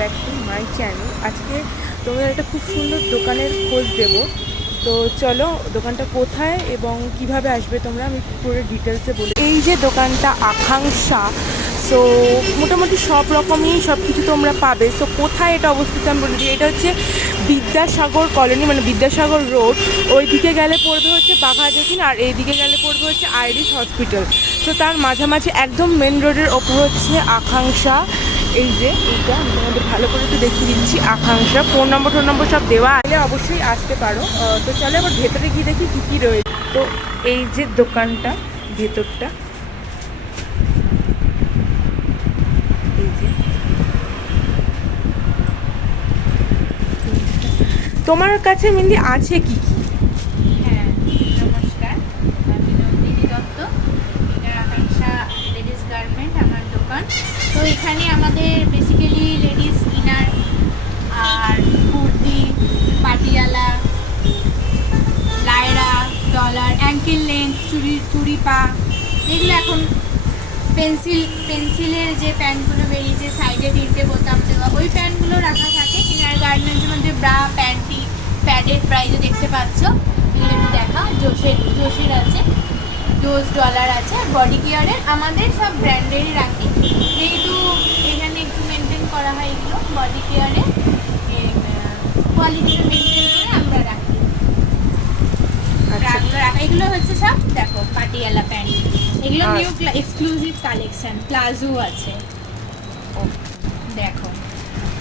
Back to my channel. আজকে তোমাদের একটা খুব সুন্দর দোকানের খোঁজ দেব। তো চলো দোকানটা কোথায় এবং কিভাবে আসবে তোমরা আমি পুরো ডিটেলসে বলি। এই যে দোকানটা আকাঙ্ক্ষা, সো মোটামুটি সব রকমই সব কিছু তোমরা পাবে। সো কোথায় এটা অবস্থিত আমি বলে দিই, এটা হচ্ছে বিদ্যাসাগর কলোনি, মানে বিদ্যাসাগর রোড। ওই দিকে গেলে পড়বে হচ্ছে বাঘাযতীন, আর এই দিকে গেলে পড়বে হচ্ছে আইরিস হসপিটাল। তো তার মাঝামাঝি একদম মেন রোডের ওপর হচ্ছে আকাঙ্ক্ষা। এই যে এইটা আমি তোমাদের ভালো করে একটু দেখিয়ে দিচ্ছি, আকাঙ্ক্ষা। ফোন নম্বর সব দেওয়া আছে, অবশ্যই আসতে পারো। তো চলো আবার ভেতরে গিয়ে দেখি কী কী রয়েছে। তো এই যে দোকানটা, ভেতরটা এই যে। তোমার কাছে মেনলি আছে কি কি? হ্যাঁ, নমস্কার, আমি নন্দিনী দত্ত। এটা আকাঙ্ক্ষা লেডিস গার্মেন্ট আমার দোকান। তো এখানে আমাদের বেসিক্যালি লেডিস ইনার আর kurti, Patiala, Lyra, Dollar, ankle length, চুড়ি পা, এগুলো এখন পেন্সিলের যে প্যান্টগুলো বেরিয়েছে সাইডে 3টে বোতাম দেওয়া, ওই প্যান্টগুলো রাখা থাকে। ইনার গার্মেন্টসের মধ্যে ব্রা, প্যান্টি, প্যাডেড প্রাইজে দেখতে পাচ্ছ। এগুলো একটু দেখা, জোশের আছে, ডোজ, ডলার আছে। আর বডি কেয়ারের আমাদের সব ব্র্যান্ডেরই রাখি, যেহেতু এখানে একটু মেনটেন করা হয় এগুলো বডি কেয়ারে, কোয়ালিটিটা মেনটেন করে আমরা রাখি। এগুলো হচ্ছে সব দেখো পাটিয়ালা প্যান্ট, এগুলো নিউ এক্সক্লুসিভ কালেকশন, প্লাজো আছে দেখো,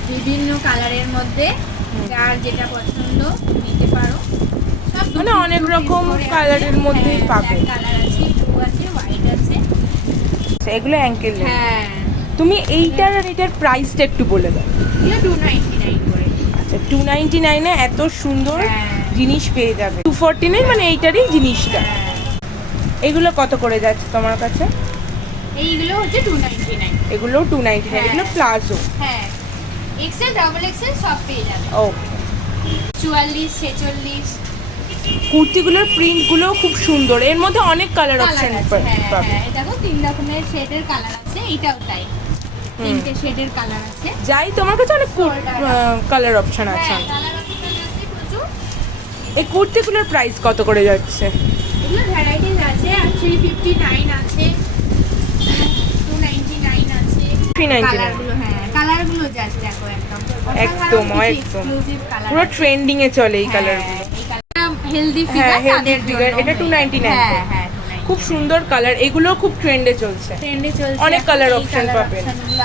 বিভিন্ন কালারের মধ্যে যার যেটা পছন্দ নিতে পারো। সব মানে অনেক রকম কালারের মধ্যেই পাবে। কালার আছে, ব্লু আছে, হোয়াইট আছে। এগুলো অ্যাঙ্কেল। হ্যাঁ, তুমি এইটার আর এটার প্রাইসটা একটু বলে দাও। এগুলো 299 করে। আচ্ছা, 299 এত সুন্দর হ্যাঁ। জিনিস পেয়ে যাবে। 249 মানে এইটারই জিনিসটা। হ্যাঁ, এগুলো কত করে যাচ্ছে তোমার কাছে? এইগুলো হচ্ছে 299। এগুলো 299। হ্যাঁ। এগুলো প্লাজো। হ্যাঁ, এক্সেল, ডাবল এক্সেল সব পেয়ে যাবে। ওকে। 44, 46 কুর্তিগুলোর প্রিন্টগুলো খুব সুন্দর, এর মধ্যে অনেক কালার অপশন আছে। পাবে। হ্যাঁ, দেখো 3 রকমের শেডের কালার আছে, এইটাও তাই 3টে শেডের কালার আছে। যাই তোমার কাছে অনেক কালার অপশন আছে। হ্যাঁ, কালার অপশন আছে প্রচুর। এই কুর্তিগুলোর প্রাইস কত করে যাচ্ছে? এগুলো ভ্যারাইটিস আছে, 359 আছে, 299 আছে। 399। কালারগুলো, হ্যাঁ কালারগুলো জাস্ট দেখো একদম একদম এক্সক্লুসিভ কালার, পুরো ট্রেন্ডিং এ চলে এই কালারগুলো। এই কালারটা হেলদি হ্যাঁ, ফিগার, হেলদি ফিগার। এটা 299। হ্যাঁ হ্যাঁ, 299 খুব সুন্দর কালার, এগুলো খুব ট্রেন্ডে চলছে। ট্রেন্ডে চলছে, অনেক এখন কালার এই অপশন কালার পাবেন। অপশনগুলো